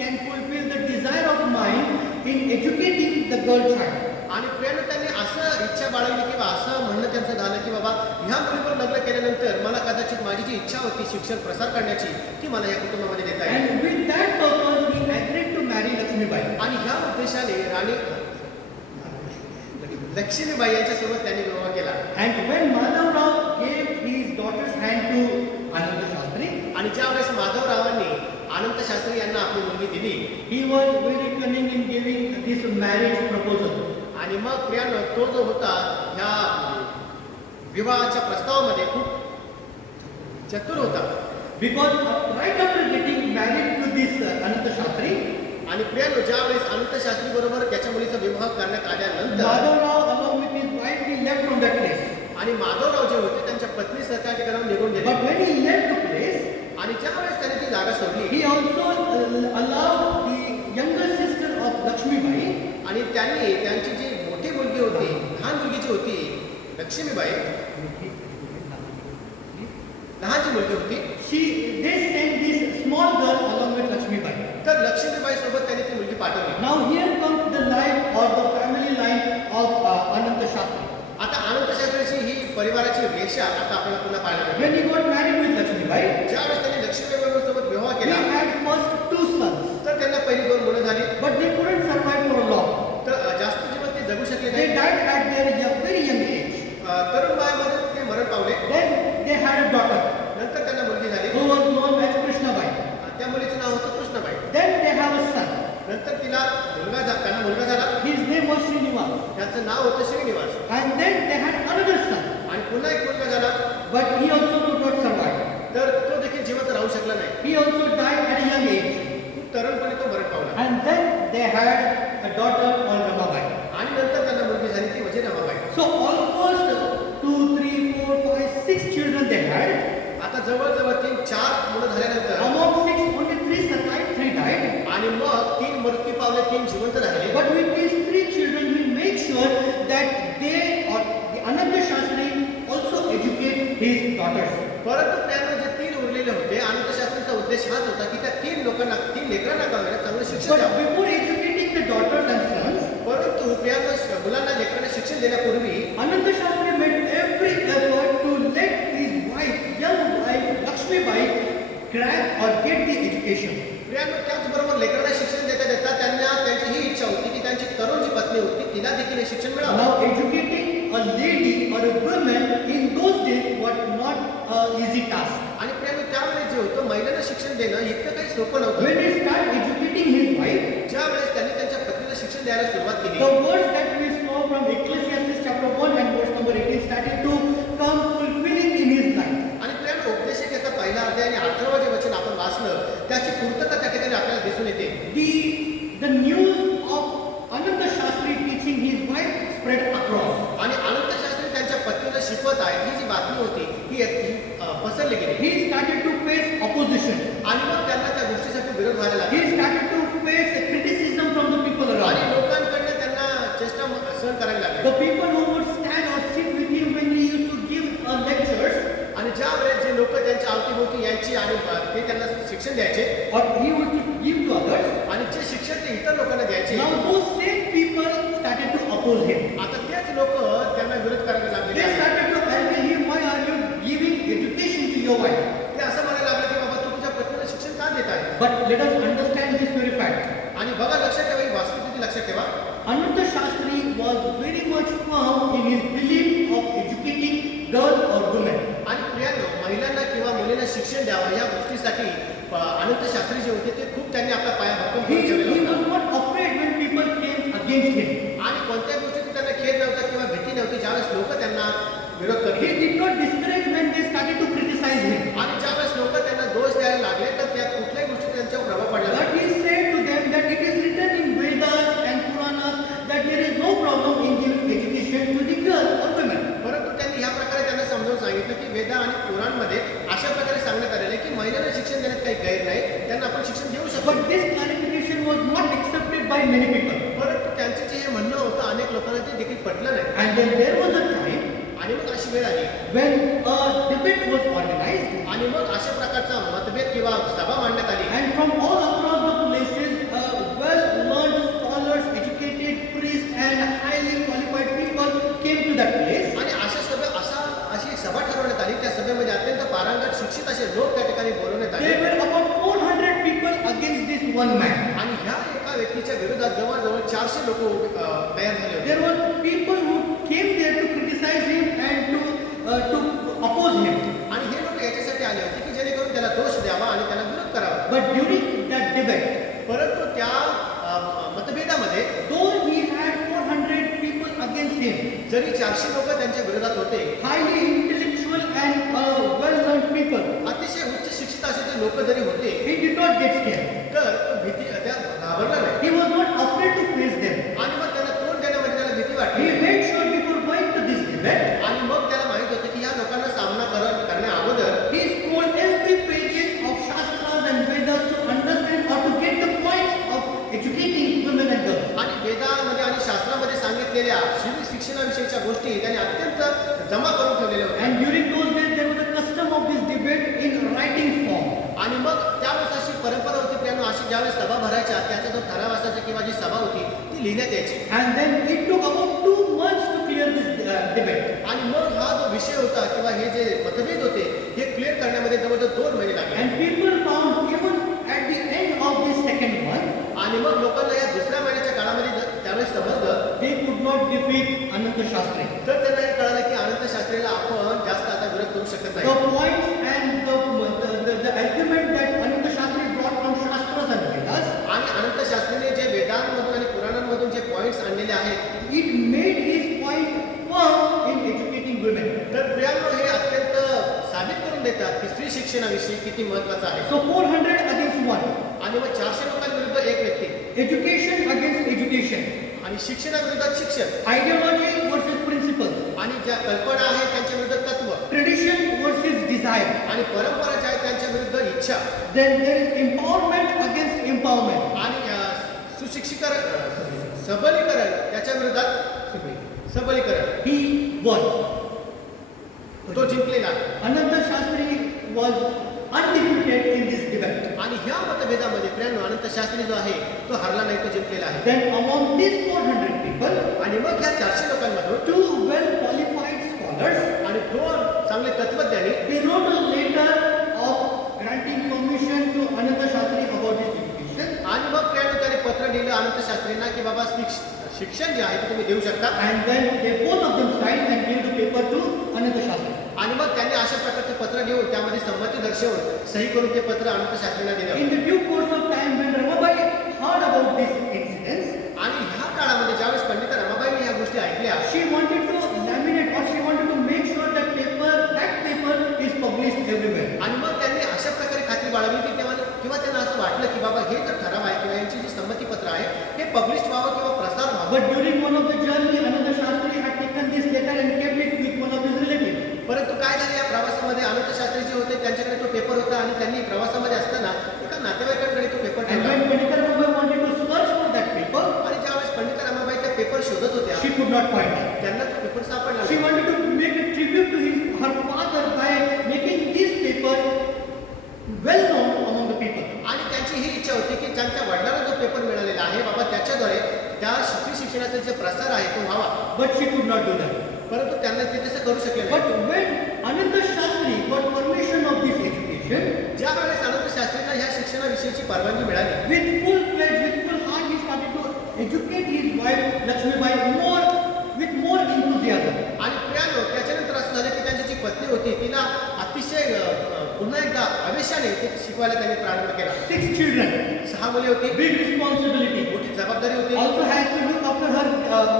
can fulfill the desire of mine in educating the girl child. आणि प्रियानं त्यांनी असं इच्छा बाळगली किंवा असं म्हणणं त्यांचं झालं की बाबा ह्या मुलीवर लग्न केल्यानंतर मला कदाचित माझी जी इच्छा होती शिक्षण प्रसार करण्याची ती मला या कुटुंबामध्ये देता येईल. And with that purpose he agreed Rani Lakshmibai. आणि ह्या उद्देशाने राणी लक्ष्मीबाई यांच्यासोबत त्यांनी विवाह केला. And when Madhav Rao gave his daughter's hand to Ananda Shastri, आणि ज्या वेळेस माधवरावांनी अनंत शास्त्री यांना आपली मुलगी दिली he was very cunning in giving this marriage proposal. आणि मग प्रियानं तो जो होता ह्या विवाहाच्या प्रस्तावामध्ये खूप चतुर होता. Because right after getting married to this Ananda Shastri, आणि प्रियानो ज्या वेळेस अनंत शास्त्री बरोबर त्याच्या मुलीचा विवाह करण्यात आल्यानंतर Madhav Rao along with his wife, he left from that place. आणि माधवराव जे होते त्यांच्या पत्नीसह त्या ठिकाणाहून निघून गेले. But when he left the place, आणि ज्या वेळेस त्याने ती जागा सोडली he also allowed the younger sister of Lakshmibai, आणि त्यांनी त्यांची जी मोठी मुलगी होती लहान मुलगी जी होती लक्ष्मीबाई लहान जी मुलगी होती they sent this small girl along with Lakshmibai. तर लक्ष्मीबाई सोबत त्यांनी ती मुलगी पाठवली. Now here comes the life or the family line of Ananda Shastri. आता अनंत शास्त्रीची ही परिवाराची रेषा आता आपल्याला पुन्हा पाहायला When मिळते. he got married with Lakshmibai, ज्यावेळेस त्यांनी लक्ष्मीबाई सोबत विवाह he केला had first 2 sons, तर त्यांना पहिली 2 मुलं झाली. but they couldn't survive for long. तर जास्त जीवन ते जगू शकले They नाही. died at their very young age. तरुण वयामध्ये ते मरण पावले. Then they had a daughter नंतर त्यांना मुलगी झाली. who was known as Krishnabai. त्या मुलीचं नाव होतं Krishnabai. Then they have a son. नंतर त्यांना मुलगा झाला. His name was Srinivas. त्याचं नाव होतं Shrinivas. And then they had another son, आणि पुन्हा एक मुलगा झाला. but he also could not survive. तर तो देखील जिवंत राहू शकला नाही. He also died at a young age. खूप तरुणपणी तो मरण पावला. And then they had a daughter called Ramabai. आणि नंतर त्यांना मुलगी झाली ती म्हणजे Ramabai. So almost 2, 3, 4, 5, 6 children they had. आता जवळजवळ 3-4 मुलं झाल्यानंतर Among 6, only 3 survived, 3 died. आणि मग 3 मृत्यू पावले, 3 जिवंत राहिले. But with these 3 children, he made sure that they or the Ananda Shastri also educate his daughters. परंतु त्यांना जे 3 उरलेले होते अनंत शास्त्रीचा उद्देश हाच होता की त्या 3 लोकांना 3 लेकरांना का होईना चांगलं शिक्षण But द्यावं. before educating the daughters and sons, परंतु प्रियानं मुलांना लेकरांना शिक्षण देण्यापूर्वी Ananda Shastri made every effort to let his wife, young wife Lakshmibai, grab or get the education. प्रियानं त्याचबरोबर लेकरांना शिक्षण देता देता त्यांना त्यांची ही इच्छा होती की त्यांची तरुण जी पत्नी होती तिला देखील हे शिक्षण मिळावं. Now educating a lady or a woman in those days was not an easy task. आणि प्रियानं त्यावेळेस जे होतं महिलांना शिक्षण देणं इतकं काही सोपं नव्हतं. When he started educating his wife, ज्या वेळेस त्यांनी त्यांच्या पत्नीला शिक्षण द्यायला सुरुवात केली the words that we saw from Ecclesiastes chapter 1 and verse number 18 started to come fulfilling in his life. आणि प्रियानं उपदेशक याचा पहिला अध्याय आणि 18वं जे वचन आपण वाचलं त्याची पूर्तता त्या ठिकाणी आपल्याला दिसून येते. The news of Ananda Shastri teaching his wife spread across. आणि अनंत शास्त्री त्यांच्या पत्नीला शिकवत आहेत ही जी बातमी होती ही पसरली गेली. He started to face opposition. आणि मग त्यांना त्या गोष्टीसाठी विरोध व्हायला He लागला. started to face criticism from the people आणि around. लोकांकडनं त्यांना चेष्टा सहन करावी लागली. The people who would stand or sit with him when he used to give lectures, आणि ज्या वेळेस जे लोक त्यांच्या अवतीभोवती यायची आणि ते त्यांना शिक्षण द्यायचे or he would to give to others, आणि जे शिक्षण ते इतर लोकांना द्यायचे now those same people started to oppose him. आता तेच लोक त्यांना विरोध करायला लागले. They started to argue him, why are you giving education to your wife? ते असं म्हणायला लागले की बाबा तू तुझ्या पत्नीला शिक्षण का देत आहे. But let us understand this very fact. आणि बघा लक्षात ठेवा ही वास्तुस्थिती लक्षात ठेवा. Ananda Shastri was very much firm in his belief of educating girl or woman. आणि प्रियांनो महिलांना किंवा मुलींना शिक्षण द्यावं या गोष्टीसाठी अनंत शास्त्री जे होते ते खूप त्यांनी आपला पाया भक्कम He करून ठेवलेला was होता. not afraid when people came against him. आणि कोणत्याही गोष्टीचा त्यांना खेद नव्हता किंवा भीती नव्हती ज्यावेळेस लोक त्यांना विरोध He करते. did not discourage when they started to criticize him. आणि ज्यावेळेस लोक त्यांना दोष द्यायला लागले तर त्या कुठल्याही गोष्टीचा त्यांच्यावर प्रभाव पडला नाही. But he said to them that it is written in Vedas and Puranas that there is no problem in giving education to the girls or women. परंतु त्यांनी ह्या प्रकारे त्यांना समजावून सांगितलं की वेदा आणि पुराणमध्ये अशा प्रकारे सांगण्यात आलेलं आहे की महिलांना शिक्षण देण्यात काही गैर नाही, त्यांना आपण शिक्षण देऊ शकतो. But this clarification was not accepted by many people. परंतु त्यांचं जे हे म्हणणं होतं अनेक लोकांना ते देखील पटलं नाही. And then there was a time आणि मग अशी वेळ आली when a debate was organized, आणि मग अशा प्रकारचा मतभेद किंवा सभा मांडण्यात आली. and from all across the places, well-learned scholars, educated priests, and highly qualified people came to that place. आणि अशी एक सभा ठरवण्यात आली. त्या सभेमध्ये अत्यंत पारंगत शिक्षित असे लोक त्या ठिकाणी बोलवण्यात आले. There were about 400 people against this one man. आणि ह्या एका विरोधात जवळजवळ 400 लोक तयार झाले होते. There were people who came there to criticize him and to oppose him. आणि हे लोक याच्यासाठी आले होते की जेणेकरून त्याला दोष द्यावा आणि त्याला विरोध करावा. But during that debate, परंतु त्या मतभेदामध्ये though he had 400 people against him, जरी 400 लोक त्यांच्या विरोधात होते, highly intellectual and well-learned people, अतिशय उच्च शिक्षित असे ते लोक जरी होते, he did not get scared. तर तो भीती त्या घाबरला नाही. He was not afraid to face them. आणि मग त्याला तोंड देण्यामध्ये त्याला भीती वाटली. He made sure before going to this debate, आणि मग त्याला माहित होतं की या लोकांना सामना करण्या अगोदर he scrolled every pages of Shastras and Vedas to understand or to get the points of educating women and girls. आणि वेदामध्ये आणि शास्त्रामध्ये सांगितलेल्या शिक्षणाविषयीच्या गोष्टी त्याने अत्यंत जमा करून ठेवलेल्या होत्या. And during those days, there was a custom of this debate in writing form. आणि मग त्यावेळेस अशी परंपरा होती प्रियानो, अशी ज्यावेळेस सभा भरायच्या त्याचा जो ठराव असायचा किंवा जी सभा होती ती लिहिण्यात यायची. And then it took about 2 months to clear this debate. आणि मग हा जो विषय होता किंवा हे जे मतभेद होते हे क्लिअर करण्यामध्ये जवळजवळ 2 महिने लागले. And people found even at the end of this second month, आणि मग लोकांना या दुसऱ्या महिन्याच्या काळामध्ये त्यावेळेस समजलं, they could not defeat Ananta Shastri. तर त्यांना हे कळालं की अनंत शास्त्रीला आपण जास्त आता विरोध करू शकत The नाही. points and the argument that Ananta Shastri brought from Shastras and Vedas, आणि अनंत शास्त्रीने जे वेदांमधून आणि पुराणांमधून जे पॉइंट्स आणलेले आहेत, it made his point firm in educating women. तर प्रियांनो हे अत्यंत साबित करून देतात की स्त्री शिक्षणाविषयी किती महत्त्वाचं आहे. So 400 against 1. आणि मग 400 लोकांविरुद्ध एक व्यक्ती, Education against education. आणि शिक्षणाविरोधात शिक्षण, Ideology versus principle. आणि ज्या कल्पना आहेत त्यांच्या विरुद्ध तत्व, Tradition versus desire. आणि परंपरा ज्या आहेत त्यांच्या विरुद्ध इच्छा, Then there is empowerment against empowerment. आणि सबलीकरण त्याच्या विरोधात सबलीकरण. He won. तो जिंकलेला. Ananta Shastri was undefeated in this debate. आणि ह्या मतभेदामध्ये प्रियांनो अनंत शास्त्री जो आहे तो हरला नाही, तो जिंकलेला आहे. Then among these 400 people, आणि मग ह्या 400 लोकांमधून 2 well qualified scholars, आणि 2 चांगले तत्वज्ञानी they wrote a letter of granting permission to Ananta Shastri about his education. आणि मग प्रियांनो त्याने पत्र दिलं अनंत शास्त्रींना की बाबा शिक्षण जे आहे ते तुम्ही देऊ शकता. And then they both of them signed and gave the paper to Ananta Shastri. आणि मग त्यांनी अशा प्रकारचे पत्र देऊन त्यामध्ये संमती दर्शवून सही करून ते पत्र अनंत शास्त्रींना दिलं. In the due course of time, when Ramabai heard about these incidents, आणि ह्या काळामध्ये ज्यावेळेस पंडित रमाबाईंनी ह्या गोष्टी ऐकल्या, she wanted to laminate or she wanted to make sure that paper is published everywhere. आणि मग त्यांनी अशा प्रकारे खात्री बाळगली की तेव्हा किंवा त्यांना असं वाटलं की बाबा हे जर ठराव आहे किंवा यांची जी संमतीपत्र आहे हे पब्लिश व्हावं किंवा प्रसार व्हावा. But during one of the journey, Ananta Shastri had taken this letter and kept it with one of his relatives. परंतु काय झालं या प्रवासामध्ये अनंत शास्त्री जे होते त्यांच्याकडे तो पेपर होता आणि त्यांनी प्रवासामध्ये असताना एका नातेवाईकांकडे तो पेपर And ठेवला. when Pandita Ramabai wanted to search for that paper, आणि ज्यावेळेस पंडित रमाबाई त्या पेपर शोधत होत्या she could not find it. त्यांना तो पेपर सापडला She नाही. wanted to make a tribute to her father by making this paper well known among the people. आणि त्यांची ही इच्छा होती की त्यांच्या वडिलांना जो पेपर मिळालेला आहे बाबा त्याच्याद्वारे त्या स्त्री शिक्षणाचा जे प्रसार आहे तो व्हावा. But she could not do that. परंतु त्यांना ते तसं करू शकले नाही. But when Ananta Shastri got permission of this education, ज्या वेळेस अनंत शास्त्रींना ह्या शिक्षणाविषयीची परवानगी मिळाली, with full pledge, with full heart, he started to educate his wife Lakshmibai with more enthusiasm. आणि प्रियांनो त्याच्यानंतर असं झालं की त्यांची जी पत्नी होती तिला अतिशय पुन्हा एकदा आवेशाने ते शिकवायला त्यांनी प्रारंभ केला. 6 children, 6 मुले होती, big responsibility. मोठी जबाबदारी होती. Also has to look after her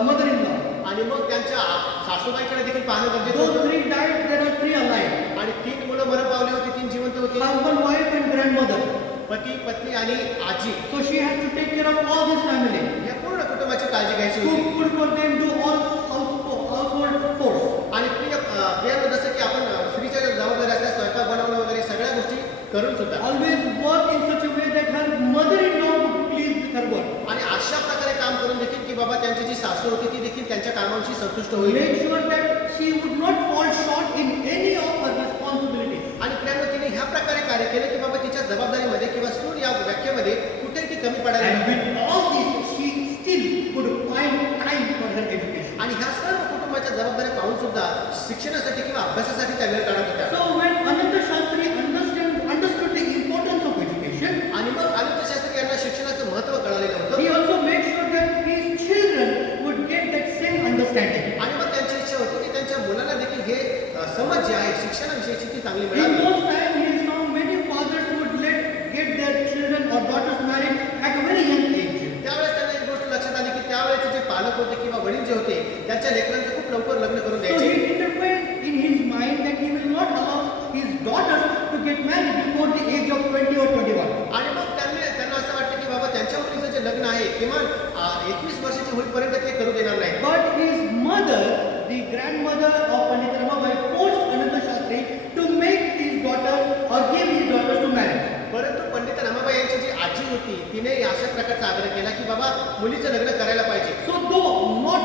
mother-in-law. आणि मग त्यांच्या सासूबाईकडे देखील पाहणं गरजेचं Those होतं. 3 died, there are 3 alive. आणि 3 मुलं मरण पावली होती, 3 जिवंत होती. Husband, wife and grandmother. पती, पत्नी आणि आजी So she has to take care of all this family. या पूर्ण कुटुंबाची काळजी घ्यायची Cook होती. food for them, do all household chores. आणि प्रियांनो जसं की आपण स्त्रीच्या ज्या जबाबदाऱ्या असतात स्वयंपाक बनवणं वगैरे सगळ्या गोष्टी करून सुद्धा Always work in such a way that her mother-in-law would please her work. आणि अशा प्रकारे काम करून देखील की बाबा त्यांची जी सासू होती ती देखील त्यांच्या कामांशी संतुष्ट होईल. Make sure that she would not fall short in any of her responsibilities. आणि प्रियांनो तिने ह्या प्रकारे कार्य केलं की बाबा तिच्या जबाबदारीमध्ये किंवा सूर या व्याख्येमध्ये कुठेही ती कमी पडायला And नको. with all this, she still could find time for her education. आणि ह्या सर्व कुटुंबाच्या जबाबदाऱ्या पाहून सुद्धा शिक्षणासाठी किंवा अभ्यासासाठी त्या वेळ काढत होत्या. So when Ananta Shastri understood the importance of education, आणि मग अनंत शास्त्री यांना शिक्षणाचं महत्त्व कळालेलं होतं. he also made किमान 21 वर्षाची होईपर्यंत ते करू देणार नाही. But his mother, the grandmother of Pandit Ramabai, forced Ananta Shastri to make his daughter or give his daughters to marry. परंतु पंडित रमाबाई यांची जी आजी होती तिने अशा प्रकारचा आग्रह केला की बाबा मुलीचं लग्न करायला पाहिजे. So though not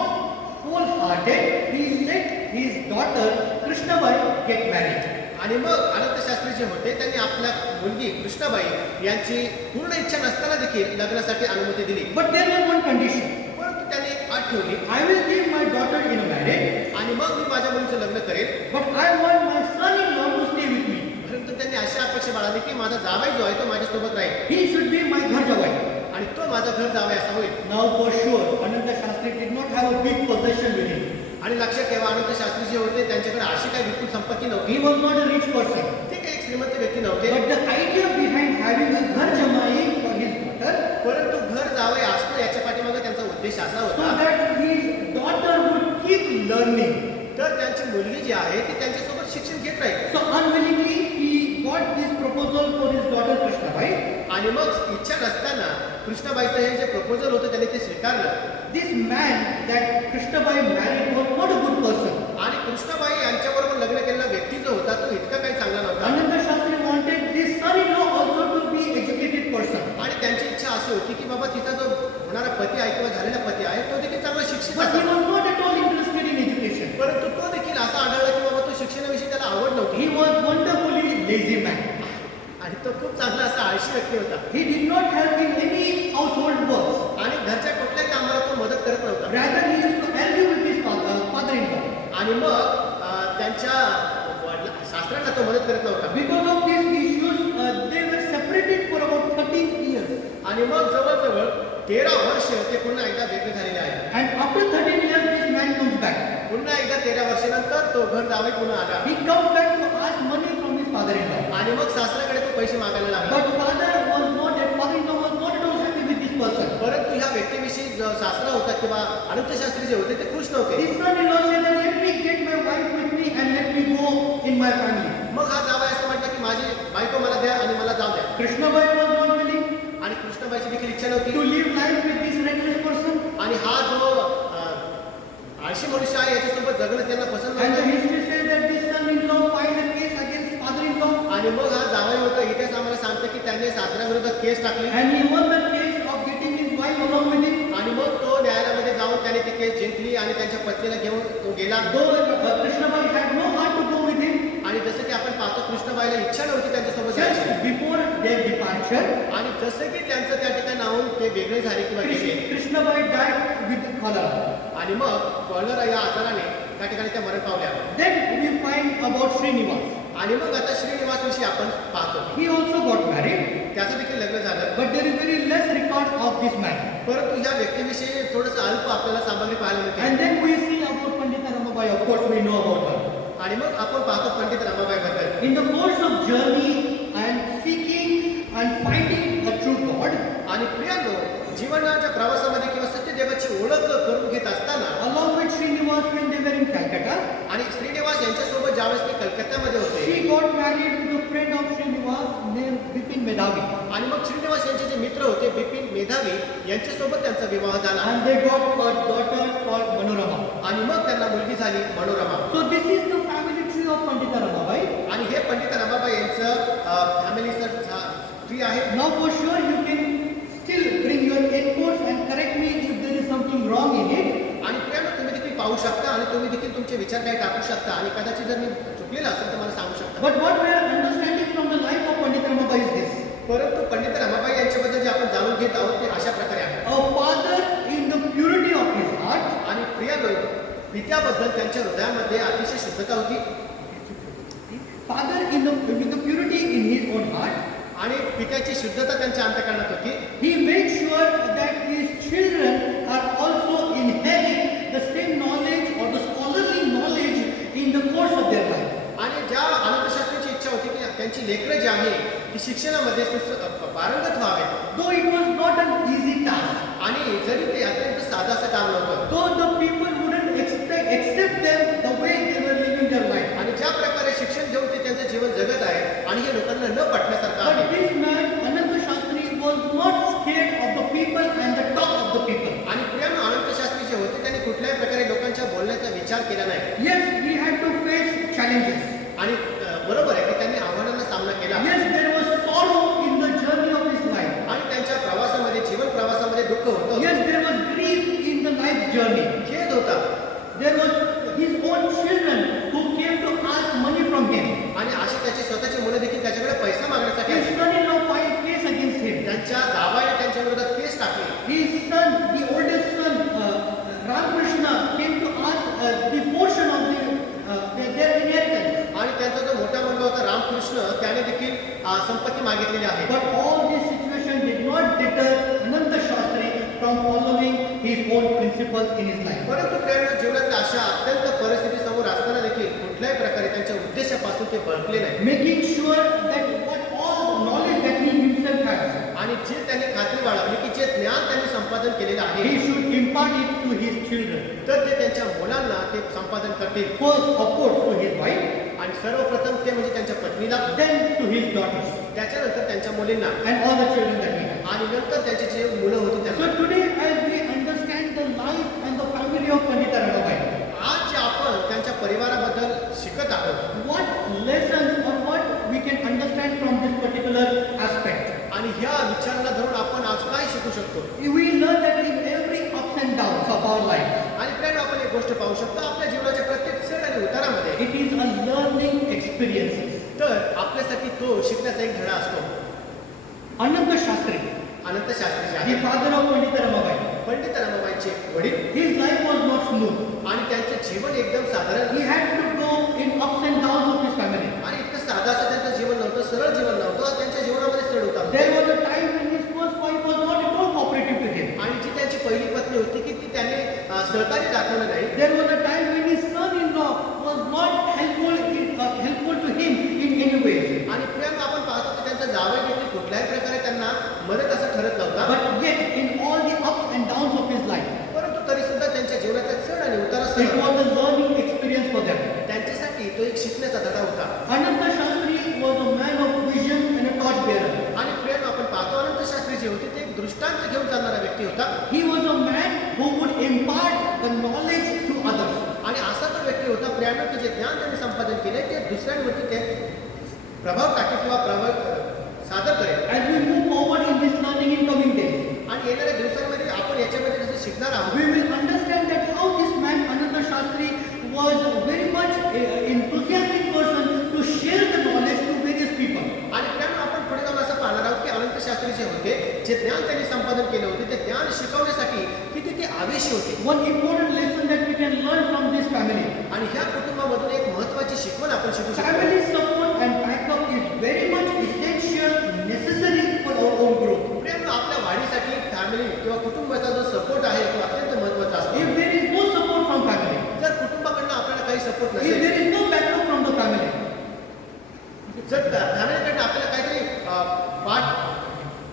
wholehearted, he let his daughter Krishnabai get married. आणि मग अनंत शास्त्री जे होते त्यांनी आपल्या मुलगी कृष्णाबाई यांची पूर्ण इच्छा नसताना देखील लग्नासाठी अनुमती दिली. But there was one condition. परंतु त्यांनी एक अट ठेवली I will give my daughter in marriage, आणि मग मी माझ्या मुलीचं लग्न करेन. but I want my son-in-law to stay with me. परंतु त्यांनी अशी अपेक्षा बाळगली की माझा जावई जो आहे तो माझ्यासोबत राहील He should be my Ghar Jawai. आणि तो माझा घर जावई असा होईल. Now for sure, Ananta Shastri did not have a big possession with him. आणि लक्षात ठेवा अनंत शास्त्री जे होते त्यांच्याकडे अशी काही विपुल संपत्ती नव्हती. He was not a rich person. ते काही एक श्रीमंत व्यक्ती नव्हते. But the idea behind having a Ghar Jamai for his daughter, परंतु घर जावई असणं याच्या पाठीमागे त्यांचा उद्देश असा so होता that his daughter would keep learning. तर त्यांची मुलगी जी आहे ती त्यांच्यासोबत शिक्षण घेत राहील. So unwillingly he got this proposal for his daughter Krishnabai. आणि मग इच्छा नसताना कृष्णाबाईचं हे जे प्रपोजल होतं त्यांनी ते स्वीकारलं. This man that Krishnabai married was not a good person. आणि कृष्णाबाई यांच्याबरोबर लग्न केलेला व्यक्ती जो होता तो इतका काही चांगला नव्हता. Ananta Shastri wanted this son-in-law also to be educated person. आणि त्यांची इच्छा अशी होती की बाबा तिचा जो होणारा पती आहे किंवा झालेला पती आहे तो देखील चांगला शिक्षित But he असावा. was not at all interested in education. परंतु तो देखील असा आढळला की बाबा तो शिक्षणाविषयी त्याला आवड नव्हती. He was wonderfully lazy man. आणि तो खूप चांगला असा आळशी व्यक्ती होता. He did not help in any household works. आणि घरच्या कुठल्याही कामाला तो मदत करत नव्हता. Rather, he used to argue with his father-in-law. आणि मग त्यांच्या सासऱ्यांना तो मदत करत नव्हता. Because of these issues, they were separated for about 13 years. आणि मग जवळजवळ 13 वर्ष ते पुन्हा एकदा वेगळे झालेले आहे. And after 13 years, this man comes back. पुन्हा एकदा 13 वर्षानंतर तो घर जावई पुन्हा आला. He comes back to ask money from his father-in-law. आणि मग सासऱ्याकडे तो पैसे मागायला लागला. But father-in-law was not at all happy with this person. परंतु ह्या व्यक्तीविषयी जो सासरा होता किंवा अनंत शास्त्री जे होते ते खुश नव्हते. His son-in-law said that let me get my wife with me and let me go in my family. मग हा जावई असं म्हटलं की माझी बायको मला द्या आणि मला जाऊ द्या. Krishnabai was not willing आणि कृष्णाबाईची देखील इच्छा नव्हती. to live life with this reckless person. आणि हा जो आळशी मनुष्य आहे याच्यासोबत जगणं त्यांना पसंत And the नव्हतं. history says that this son-in-law filed a case against father-in-law. आणि मग हा जावई होता इतिहास आम्हाला सांगतं की त्यांनी सासऱ्याविरोधात केस टाकली. And he won the case of getting his wife along with him. आणि मग तो न्यायालयामध्ये जाऊन त्याने ती केस जिंकली आणि त्यांच्या पत्नीला घेऊन तो गेला. Though Krishnabai had no heart to go with him, आणि जसं की आपण पाहतो कृष्णबाईला इच्छा नव्हती त्यांच्यासोबत जायची. just before their departure, आणि जसं की त्यांचं त्या ठिकाणी नाहून ते वेगळे झाले किंवा गेले. Krishnabai died with cholera. आणि मग कॉलरा या आजाराने त्या ठिकाणी त्या मरण पावल्या. Then we find about Srinivas. आणि मग आता श्रीनिवास विषयी आपण पाहतो. He also got married, त्याचं देखील लग्न झालं. but there is very less record of this man. परंतु ह्या व्यक्तीविषयी थोडंसं अल्प आपल्याला सामग्री पाहायला मिळते. And then we see about Pandita Ramabai. Of course, we know about her. आणि मग आपण पाहतो पंडित रमाबाई बद्दल. In the course of journey and seeking and finding a true God, आणि प्रियांनो जीवनाच्या प्रवासामध्ये किंवा सत्यदेवाची ओळख करून घेत असताना along with Srinivas when they were in Calcutta, आणि श्रीनिवास यांच्यासोबत ज्यावेळेस ते कलकत्त्यामध्ये होते she got married to a friend of Srinivas named Bipin Medhavi. आणि मग श्रीनिवास यांचे जे मित्र होते बिपिन मेधावी यांच्यासोबत त्यांचा विवाह झाला. And they got a daughter called Manorama. आणि मग त्यांना मुलगी झाली Manorama. So this is the family tree of Pandita Ramabai. आणि हे पंडित रमाबाई यांचं फॅमिलीचं ट्री आहे. Now for sure you can still bring your inputs and correct me if there is something wrong in it. आणि प्रियांनो तुम्ही देखील पाहू शकता आणि तुम्ही देखील तुमचे विचार काही टाकू शकता आणि कदाचित जर मी चुकलेला असेल तर मला सांगू शकता. But what we are understanding from the life of Pandita Ramabai is this. परंतु पंडित रमाबाई यांच्याबद्दल जे आपण जाणून घेत आहोत ते अशा प्रकारे आहे. A father in the purity of his heart, आणि प्रियांनो पित्याबद्दल त्यांच्या हृदयामध्ये अतिशय शुद्धता होती. father with the purity in his own heart, आणि पित्याची शुद्धता त्यांच्या अंतःकरणात होती. he made sure that his children are also inherit the same knowledge or the scholarly knowledge in the course of their life. आणि ज्या अनंतशास्त्रीची इच्छा होती की त्यांची लेकरं जी आहे ती शिक्षणामध्ये पारंगत व्हावे. Though it was not an easy task, आणि जरी ते अत्यंत साधं असं काम नव्हतं. though the people wouldn't accept them the way they were living their life. आणि ज्या प्रकारे शिक्षण घेऊन ते त्यांचं जीवन जगत आहे आणि हे लोकांना न पटण्यासारखं But आहे. this man, Ananta Shastri, was not scared of the people and the talk journey. खेद होता. There was his own children who came to ask money from him. आणि अशी त्याची स्वतःची मुलं देखील त्याच्याकडे पैसा मागण्यासाठी His आली. son-in-law filed case against him. त्यांच्या जावाने त्यांच्या विरोधात केस टाकली. His son, the oldest son, Ramakrishna, came to ask the portion of their inheritance. आणि त्यांचा जो मोठा मुलगा होता रामकृष्ण त्याने देखील संपत्ती मागितलेली आहे. But all this situation did not deter Ananta Shastri from following his own principles in his life. परंतु प्रेरणा जीवनात अशा अत्यंत परिस्थिती समोर असताना देखील कुठल्याही प्रकारे त्यांच्या उद्देशापासून ते बळकले नाही. Making sure that what all knowledge that he himself has, आणि जे त्यांनी खात्री बाळगली की जे ज्ञान त्यांनी संपादन केलेलं आहे he should impart it to his children. तर ते त्यांच्या मुलांना ते संपादन करतील. First, of course, to his wife, आणि सर्वप्रथम ते म्हणजे त्यांच्या पत्नीला, then to his daughters, त्याच्यानंतर त्यांच्या मुलींना and all the children that he has. आणि नंतर त्यांची जे मुलं होती त्यांना. So today, as we understand the life and the family of Pandita Ramabai, आज जे आपण त्यांच्या परिवाराबद्दल शिकत आहोत what lessons or what we can understand from this particular aspect? आणि ह्या विचारांना धरून आपण आज काय शिकू शकतो. We learn that in every ups and downs of our life, आणि प्रेरणा आपण एक गोष्ट पाहू शकतो आपल्या जीवनाच्या प्रत्येक चढ आणि उतारामध्ये it is a learning experiences. तर आपल्यासाठी तो शिकण्याचा एक धडा असतो. Ananta Shastri, अनंत शास्त्री जे the आहे father of Pandita Ramabai, Pandit रमाबाईंचे वडील his life was not smooth. आणि त्यांचे जीवन एकदम साधारण He had to go in ups and downs of his family. आणि इतकं साधं असं त्यांचं जीवन नव्हतं, सरळ जीवन नव्हतं. त्यांच्या जीवनामध्ये चढ उतार There होते. was a time when his first wife was not at all cooperative to him. आणि जी त्यांची पहिली पत्नी होती की ती त्याने सहकार्य दाखवलं नाही. There was a time when his son-in-law was not helpful to him in any ways. आणि प्रेम आपण पाहतो की त्यांचा जावई देखील कुठल्याही प्रकारे त्यांना मदत असं ठरत नव्हता. But yet, in all the ups and downs of his life, परंतु तरी सुद्धा त्यांच्या जीवनाचा चढ आणि उतार it असताना was a learning experience for them. त्यांच्यासाठी तो एक शिकण्याचा धडा होता. Ananta Shastri was a man of vision and a torch bearer. आणि प्रेम आपण पाहतो अनंत शास्त्री जे होते ते एक दृष्टांत घेऊन चालणारा व्यक्ती होता. He was a man who would impart the knowledge to others. आणि असा तो व्यक्ती होता प्रेरणा की जे ज्ञान त्यांनी संपादन केले ते दुसऱ्यांवरती ते प्रभाव टाकेल किंवा सादर करेल. As we move forward in this learning in coming days, आणि येणाऱ्या दिवसांमध्ये आपण याच्यामध्ये जसं शिकणार आहोत we will understand that how this man Ananta Shastri was a very much enthusiastic person to share the knowledge to various people. आणि त्यामुळे आपण पुढे जाऊन असं पाहणार आहोत की अनंत शास्त्री जे होते जे ज्ञान त्यांनी संपादन केले होते ते ज्ञान शिकवण्यासाठी किती ते आवेशी होते. One important lesson that we can learn from this family: आणि ह्या कुटुंबामधून एक महत्त्वाची शिकवण आपण शिकू शकतो. family support and backup is very much essential, necessary for our own growth. प्रेरणा आपल्या वाढीसाठी फॅमिली किंवा कुटुंबाचा जो सपोर्ट आहे तो अत्यंत महत्त्वाचा असतो. If there is no support from family, जर कुटुंबाकडनं आपल्याला काही सपोर्ट if नसेल, there is no backup from the family, जर फॅमिलीकडनं आपल्याला काहीतरी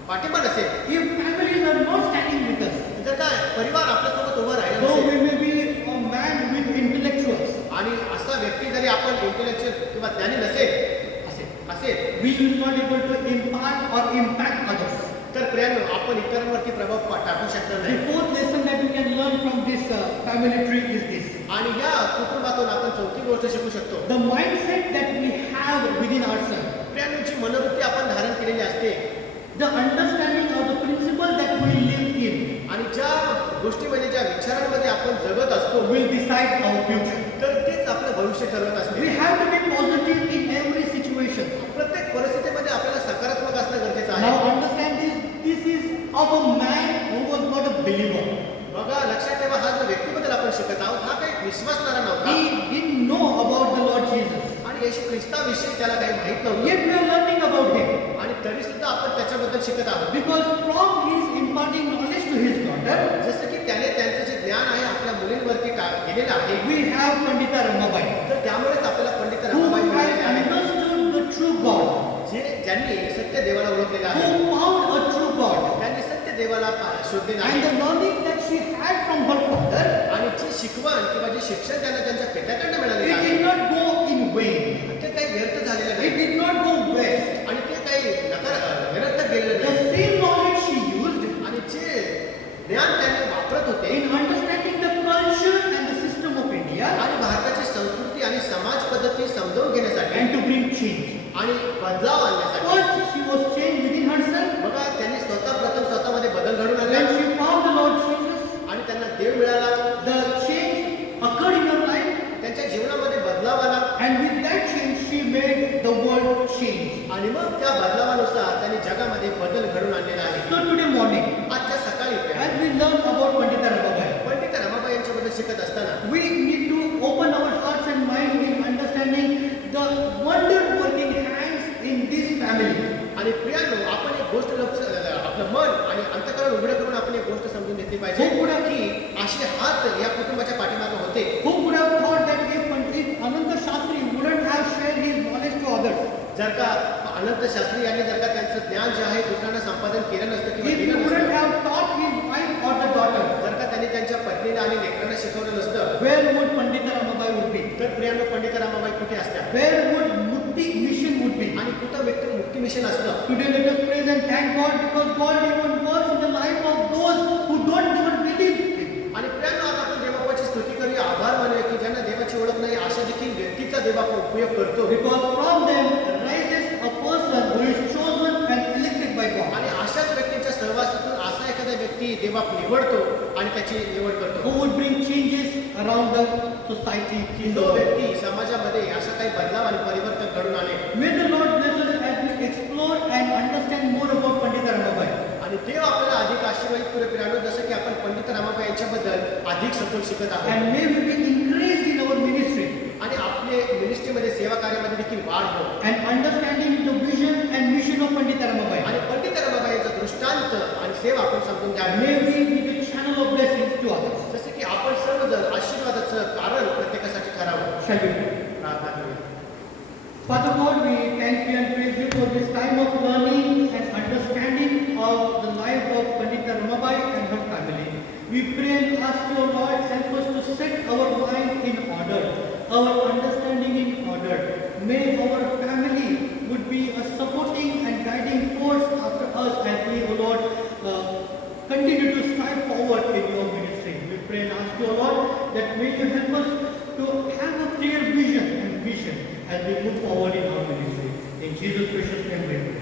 पाठिंबा नसेल, if families are not standing with us, जर काय परिवार आपल्यासोबत उभं राहिला though नसेल we may be a man with intellectuals, आणि असा व्यक्ती जरी आपण इंटेलेक्च्युअल किंवा ज्ञानी नसेल असेल we will not able to impart or impact others. तर प्रेरणा आपण इतरांवरती प्रभाव टाकू शकणार The नाही. fourth lesson that we can learn from this family tree is this: आणि या कुटुंबातून आपण चौथी गोष्ट शिकू शकतो. the mindset that we have within ourselves, प्रेरणाची मनोवृत्ती आपण धारण केलेली असते the understanding of the principle that we live in आणि ज्या गोष्टीमध्ये ज्या विचारांमध्ये आपण जगत असतो will decide our future. तर तेच आपलं भविष्य ठरवत असते. We have to be positive in every situation. प्रत्येक परिस्थितीमध्ये आपल्याला सकारात्मक असणं गरजेचं Now आहे. understand this. This is of a man who was not a believer. बघा लक्षात ठेवा हा जो व्यक्तीबद्दल आपण शिकत आहोत हा काही विश्वासणारा नव्हता He didn't know about the Lord Jesus. आणि येशू ख्रिस्ताविषयी त्याला काही माहित नव्हतं. Yet we are learning about him. आणि तरी सुद्धा आपण त्याच्याबद्दल शिकत आहोत. Because from his imparting knowledge to his daughter, जसं की त्याने त्यांचं जे ज्ञान आहे आपल्या मुलींवरती केलेलं आहे we have Pandita Ramabai, तर त्यामुळेच आपल्याला पंडित who रमाबाई had मिळालेले आहे. understood the true God, ज्यांनी सत्य देवाला ओळखलेलं आहे, who found a true God. त्यांनी सत्य देवाला शोधलेलं And आहे. the learning that she had from her father, आणि जी शिकवण किंवा जे शिक्षण त्यांना त्यांच्या पित्याकडनं मिळालेलं it आहे did not go in vain. ते काही व्यर्थ झालेलं It नाही did not go waste. आणि ते काही निरर्थक गेलेलं The नाही. same knowledge she used आणि जे ज्ञान त्यांनी वापरत होते in understanding the culture and the system of India आणि भारताची संस्कृती आणि समाज पद्धती समजावून घेण्यासाठी and to bring change. आणि बदलाव आणण्यासाठी First, she was changed within herself. बघा त्यांनी स्वतःमध्ये बदल घडून आणला When she found the Lord Jesus, आणि त्यांना देव मिळाला आणि मग त्या बदलावानुसार त्यांनी जगामध्ये बदल घडून आणलेला आहे. So today morning, आजच्या सकाळी as we learn about Pandita Ramabai, Pandit Ramabai यांच्याबद्दल शिकत असताना we need to open our hearts and mind in understanding the wonder working hands in this family. आणि प्रियांनो, आपण एक गोष्ट आपलं मन आणि अंतःकरण उघडं करून आपण एक गोष्ट समजून घेतली पाहिजे हो, पुढे. की असे हात या कुटुंबाच्या पाठीमागे होते. Who would have thought that if Ananda Shastri wouldn't have shared his knowledge to others, जर का अनंत शास्त्री यांनी जर का त्यांचं ज्ञान जे आहे दुसऱ्यांना संपादन केलं नसतं किंवा if he दिलं wouldn't नसतं, have taught his wife or the daughter, जर का त्यांनी त्यांच्या पत्नीला आणि लेकरांना शिकवलं नसतं, where would Pandita Ramabai would be? तर प्रियांनो पंडित रमाबाई कुठे असत्या Where would Mukti mission would be? आणि कुठं मुक्ती मिशन असतं. Today let us praise and thank God because God even works in the life of those who don't even believe Him. आणि प्रियांनो, आज आपण देवाची स्तुती करूया, आभार मानूया की ज्यांना देवाची ओळख नाही अशा देखील व्यक्तीचा देव आपण उपयोग करतो. Because from them rises a person who is chosen and elected by God, आणि अशाच व्यक्तीच्या सहवासातून असा एखादा व्यक्ती देवा निवडतो आणि त्याची निवड करतो. who would bring changes around the society. की जो व्यक्ती समाजामध्ये असा काही बदलाव आणि परिवर्तन घडून आले. May the Lord bless us as we explore and understand more about Pandita Ramabai. आणि देव आपल्याला अधिक आशीर्वादित करू प्रियांनो, जसं की आपण पंडित रमाबाई यांच्याबद्दल अधिक सखोल शिकत आहोत. And may we be encouraged in our ministry आणि आपले मिनिस्ट्रीमध्ये सेवा कार्यामध्ये देखील वाढ हो. and understanding the vision and mission of Pandita Ramabai. आणि पंडित रमाबाई यांचा दृष्टांत आणि सेवा आपण समजून घ्यावी. May we be the channel of blessings to others. जसे की आपण सर्वजण आशीर्वादाचं कारण प्रत्येकासाठी करावं. Shall we pray? प्रार्थना करूया. Father God, we thank you and praise you for this time of learning and understanding of the life of Pandita Ramabai and her family. We pray and ask you, Lord, help us to set our mind in order, our understanding in order. May our family would be a supporting and guiding force after us as we, O Lord, continue to strive forward in your ministry. We pray and ask you, Lord, that may you help us to have a clear vision and mission as we move forward in our ministry. In Jesus' precious name we pray.